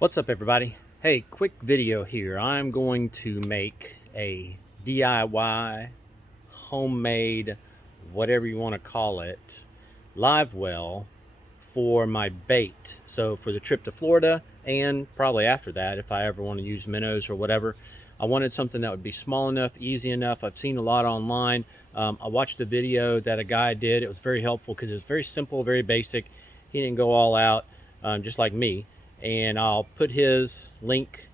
What's up, everybody? Hey, quick video here. I'm going to make a DIY, homemade, whatever you want to call it, live well for my bait. So for the trip to Florida, and probably after that, if I ever want to use minnows or whatever, I wanted something that would be small enough, easy enough. I've seen a lot online. I watched a video that a guy did. It was very helpful because it was very simple, very basic. He didn't go all out, just like me. And I'll put his link,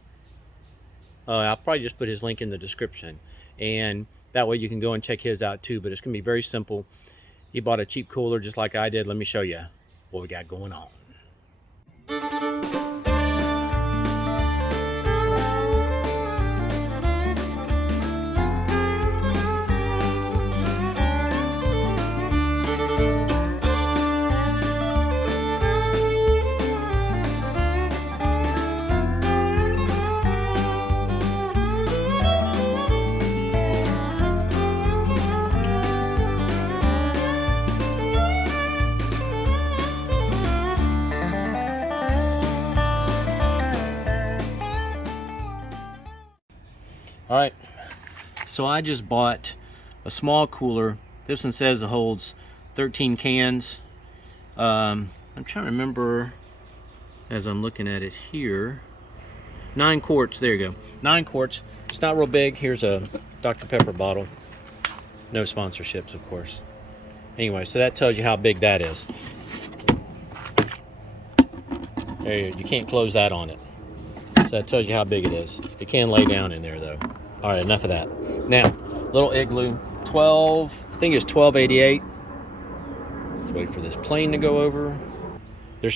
I'll probably just put his link in the description, and that way you can go and check his out too. But it's gonna be very simple. He bought a cheap cooler just like I did. Let me show you what we got going on. All right, so I just bought a small cooler. This one says it holds 13 cans. I'm trying to remember as I'm looking at it here. 9 quarts, there you go. 9 quarts. It's not real big. Here's a Dr. Pepper bottle. No sponsorships, of course. Anyway, so that tells you how big that is. There you can't close that on it. So that tells you how big it is. You can lay down in there though. All right, enough of that. Now, little igloo, 12, I think it's 1288. Let's wait for this plane to go over.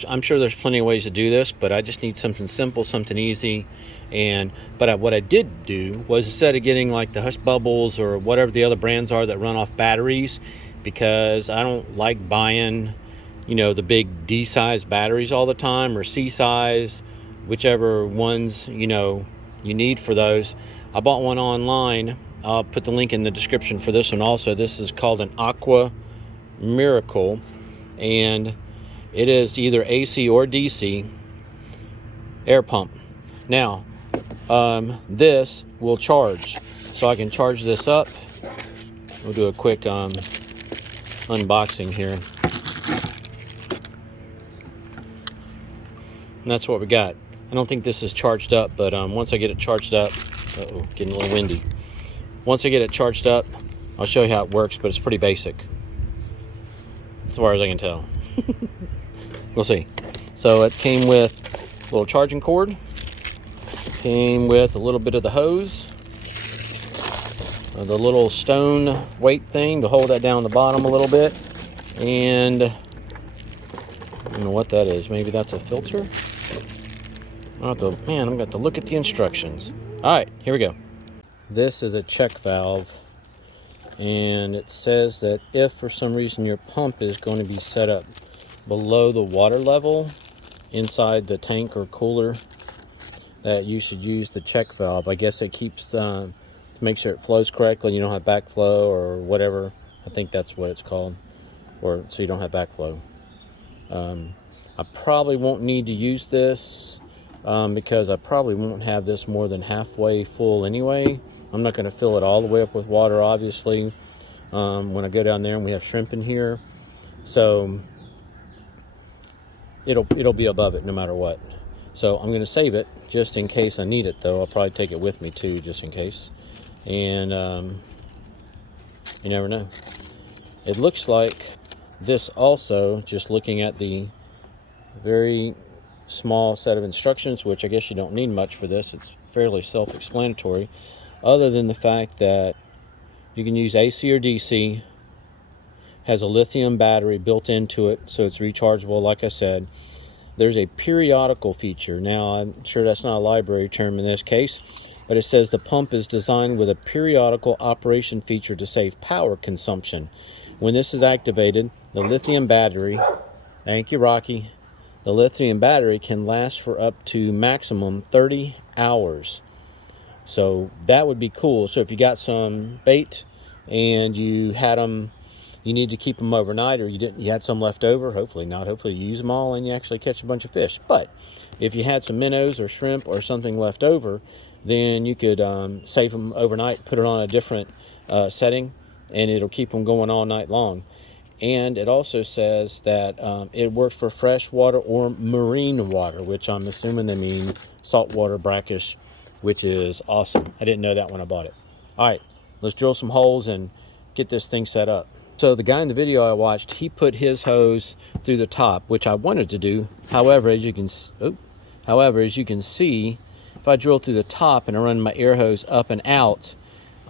I'm sure there's plenty of ways to do this, but I just need something simple, something easy. But what I did do was, instead of getting like the Hush Bubbles or whatever the other brands are that run off batteries, because I don't like buying, the big D-size batteries all the time, or C-size, whichever ones, you need for those. I bought one online. I'll put the link in the description for this one also. This is called an Aqua Miracle, and it is either AC or DC air pump. Now, this will charge, so I can charge this up. We'll do a quick unboxing here. And that's what we got. I don't think this is charged up, but once I get it charged up, uh-oh, getting a little windy. Once I get it charged up, I'll show you how it works, but it's pretty basic, as far as I can tell. We'll see. So it came with a little charging cord, came with a little bit of the hose, the little stone weight thing to hold that down the bottom a little bit, and I don't know what that is. Maybe that's a filter. I'm going to have to look at the instructions. All right, here we go. This is a check valve, and it says that if for some reason your pump is going to be set up below the water level inside the tank or cooler, that you should use the check valve. I guess it keeps to make sure it flows correctly, you don't have backflow or whatever. I think that's what it's called, or so you don't have backflow. I probably won't need to use this because I probably won't have this more than halfway full anyway. I'm not going to fill it all the way up with water, obviously, when I go down there and we have shrimp in here. So it'll be above it no matter what. So I'm going to save it just in case I need it, though. I'll probably take it with me too, just in case. And you never know. It looks like this also, just looking at the very small set of instructions, which I guess you don't need much for this. It's fairly self-explanatory, other than the fact that you can use AC or DC. Has a lithium battery built into it, so it's rechargeable, like I said. There's a periodical feature. Now, I'm sure that's not a library term in this case, but it says the pump is designed with a periodical operation feature to save power consumption. When this is activated, the lithium battery, thank you, Rocky, the lithium battery can last for up to maximum 30 hours. So that would be cool. So if you got some bait and you had them you need to keep them overnight, or you had some left over. Hopefully not. Hopefully you use them all and you actually catch a bunch of fish. But if you had some minnows or shrimp or something left over, then you could save them overnight, put it on a different setting, and it'll keep them going all night long. And it also says that it works for fresh water or marine water, which I'm assuming they mean saltwater, brackish, which is awesome. I didn't know that when I bought it. All right, let's drill some holes and get this thing set up. So the guy in the video I watched, he put his hose through the top, which I wanted to do. However, as you can see, if I drill through the top and I run my air hose up and out,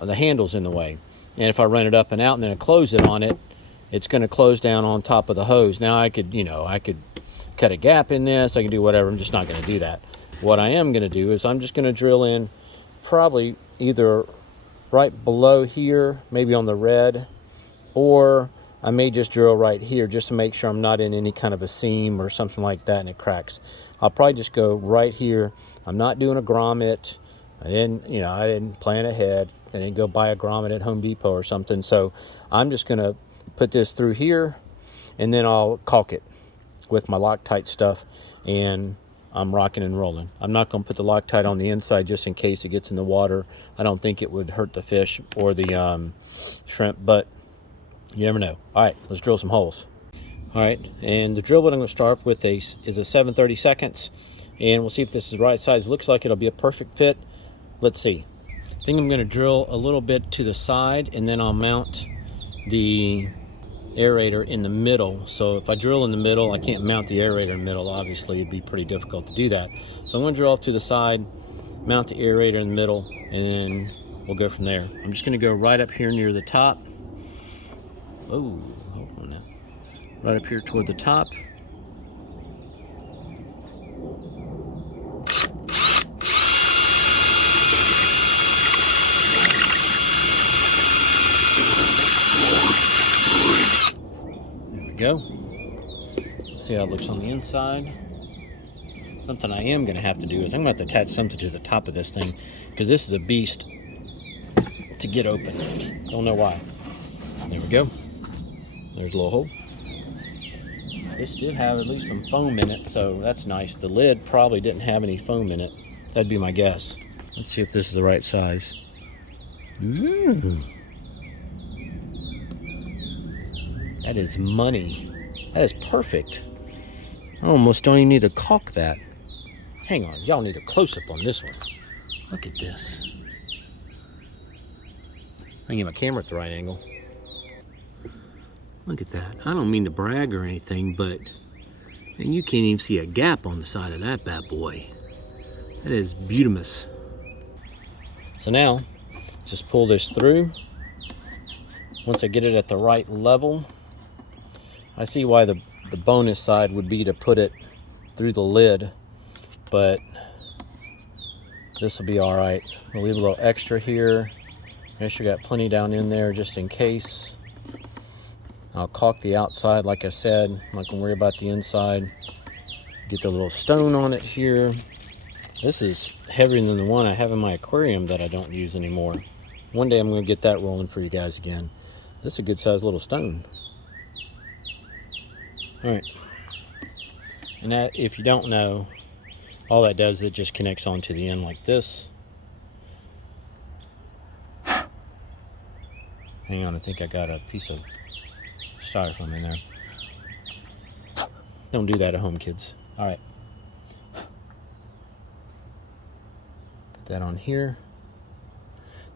the handle's in the way. And if I run it up and out and then I close it on it, it's going to close down on top of the hose. Now I could, I could cut a gap in this. I can do whatever. I'm just not going to do that. What I am going to do is I'm just going to drill in probably either right below here, maybe on the red, or I may just drill right here just to make sure I'm not in any kind of a seam or something like that and it cracks. I'll probably just go right here. I'm not doing a grommet. I didn't plan ahead. I didn't go buy a grommet at Home Depot or something. So I'm just going to put this through here, and then I'll caulk it with my Loctite stuff, and I'm rocking and rolling. I'm not going to put the Loctite on the inside just in case it gets in the water. I don't think it would hurt the fish or the shrimp, but you never know. All right, let's drill some holes. All right, and the drill bit I'm going to start with is a 7/32, and we'll see if this is the right size. Looks like it'll be a perfect fit. Let's see. I think I'm going to drill a little bit to the side, and then I'll mount the aerator in the middle. So if I drill in the middle, I can't mount the aerator in the middle. Obviously, it'd be pretty difficult to do that. So I'm going to drill off to the side, mount the aerator in the middle, and then we'll go from there. I'm just going to go right up here near the top. Oh, hold on now. Right up here toward the top. Go. Let's see how it looks on the inside. Something I am going to have to do is I'm going to have to attach something to the top of this thing, because this is a beast to get open. Don't know why. There we go. There's a little hole. This did have at least some foam in it, so that's nice. The lid probably didn't have any foam in it. That'd be my guess. Let's see if this is the right size. Ooh. That is money. That is perfect. I almost don't even need to caulk that. Hang on, y'all need a close-up on this one. Look at this. I can get my camera at the right angle. Look at that. I don't mean to brag or anything, but man, you can't even see a gap on the side of that bad boy. That is beautiful. So now, just pull this through. Once I get it at the right level, I see why the bonus side would be to put it through the lid, but this will be all right. We'll leave a little extra here. Make sure you got plenty down in there just in case. I'll caulk the outside, like I said. I'm not gonna worry about the inside. Get the little stone on it here. This is heavier than the one I have in my aquarium that I don't use anymore. One day I'm gonna get that rolling for you guys again. This is a good sized little stone. All right, and that, if you don't know, all that does, it just connects onto the end like this. Hang on, I think I got a piece of styrofoam in there. Don't do that at home, kids. All right, put that on here.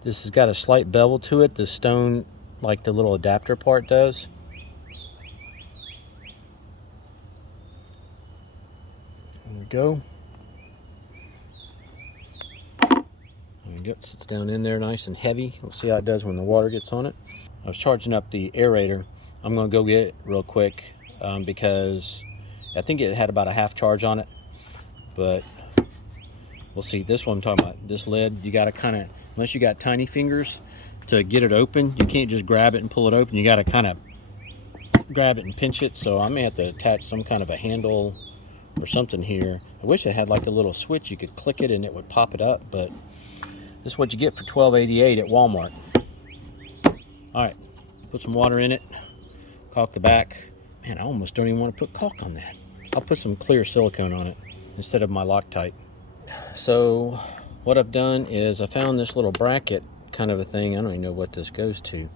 This has got a slight bevel to it, the stone, like the little adapter part does. There we go. There we go. It sits down in there nice and heavy. We'll see how it does when the water gets on it. I was charging up the aerator. I'm going to go get it real quick because I think it had about a half charge on it. But we'll see. This one I'm talking about, this lid, you got to kind of, unless you got tiny fingers to get it open, you can't just grab it and pull it open. You got to kind of grab it and pinch it. So I may have to attach some kind of a handle or something here. I wish it had like a little switch you could click it and it would pop it up, but this is what you get for $12.88 at Walmart. All right, put some water in it. caulk the back. Man, I almost don't even want to put caulk on that. I'll put some clear silicone on it instead of my Loctite. So what I've done is I found this little bracket kind of a thing. I don't even know what this goes to,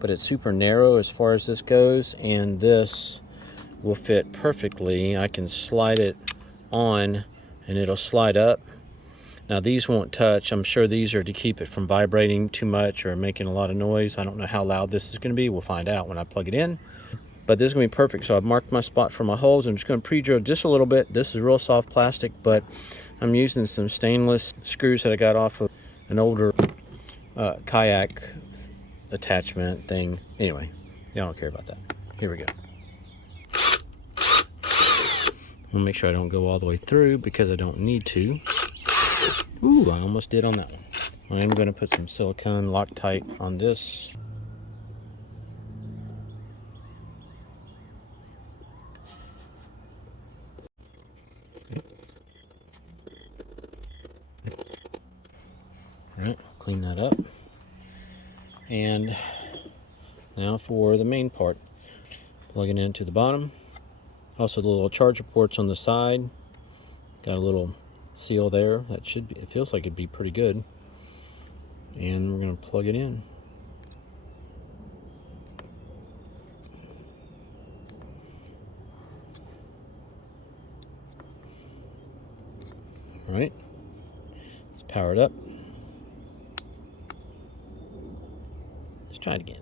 but it's super narrow as far as this goes, and this will fit perfectly. I can slide it on and it'll slide up. Now these won't touch. I'm sure these are to keep it from vibrating too much or making a lot of noise. I don't know how loud this is going to be. We'll find out when I plug it in. But this is going to be perfect. So I've marked my spot for my holes. I'm just going to pre-drill just a little bit. This is real soft plastic, but I'm using some stainless screws that I got off of an older kayak attachment thing. Anyway, y'all don't care about that. Here we go. I'll make sure I don't go all the way through because I don't need to. Ooh, I almost did on that one. I'm going to put some silicone Loctite on this. All right, clean that up. And now for the main part. Plug it into the bottom. Also the little charger ports on the side. Got a little seal there. That should be, it feels like it'd be pretty good. And we're going to plug it in. All right, let's power it up. Let's try it again.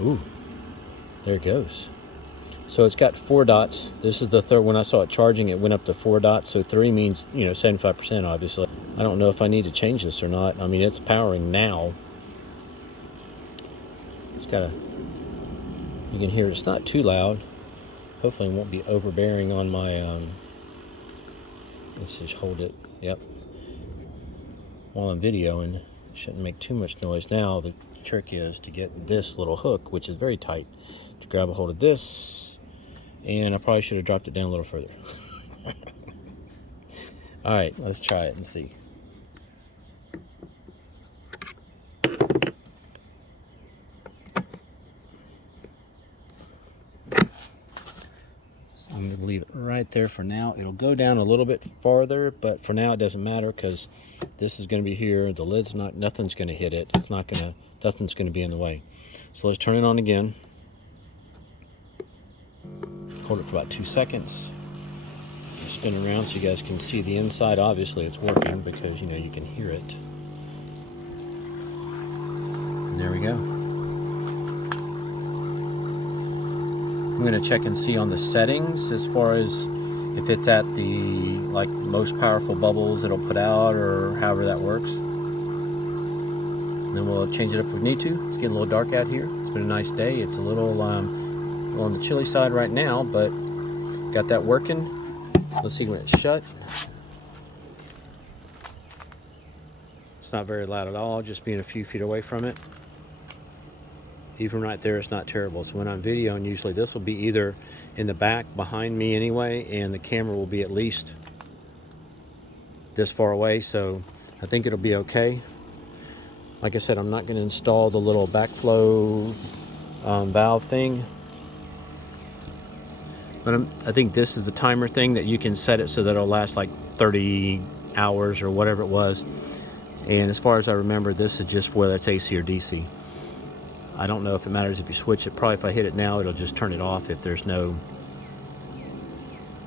Ooh, there it goes. So it's got 4 dots. This is the third. When I saw it charging, it went up to 4 dots. So 3 means, you know, 75% obviously. I don't know if I need to change this or not. I mean, it's powering now. It's got a, you can hear it's not too loud. Hopefully it won't be overbearing on my, let's just hold it, yep. While I'm videoing, it shouldn't make too much noise. Now the trick is to get this little hook, which is very tight, to grab a hold of this, and I probably should have dropped it down a little further. All right, let's try it and see. I'm going to leave it right there for now. It'll go down a little bit farther, but for now it doesn't matter because this is going to be here. The lid's not, nothing's going to hit it. It's not going to, nothing's going to be in the way. So let's turn it on again. Hold it for about 2 seconds. Spin around so you guys can see the inside. Obviously it's working because, you know, you can hear it. And there we go. I'm going to check and see on the settings as far as if it's at the like most powerful bubbles it'll put out, or however that works. And then we'll change it up if we need to. It's getting a little dark out here. It's been a nice day. It's a little on the chilly side right now, but got that working. Let's see when it's shut. It's not very loud at all, just being a few feet away from it. Even right there, it's not terrible. So when I'm videoing, usually this will be either in the back behind me anyway, and the camera will be at least this far away, so I think it'll be okay. Like I said, I'm not going to install the little backflow valve thing, but I think this is the timer thing that you can set it so that it'll last like 30 hours or whatever it was. And as far as I remember, this is just for whether it's AC or DC. I don't know if it matters if you switch it. Probably if I hit it now, it'll just turn it off if there's no...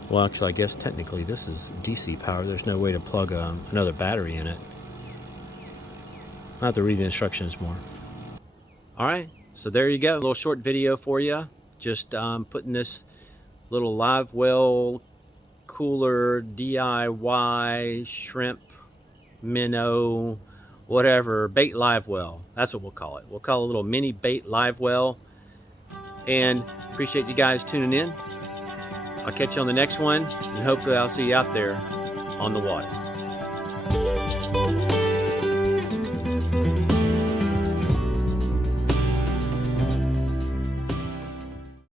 Well, actually, I guess technically this is DC power. There's no way to plug another battery in it. I'll have to read the instructions more. All right, so there you go. A little short video for you. Just putting this little livewell cooler DIY shrimp minnow whatever bait live well, that's what we'll call it. We'll call it a little mini bait live well. And appreciate you guys tuning in. I'll catch you on the next one, and hopefully I'll see you out there on the water.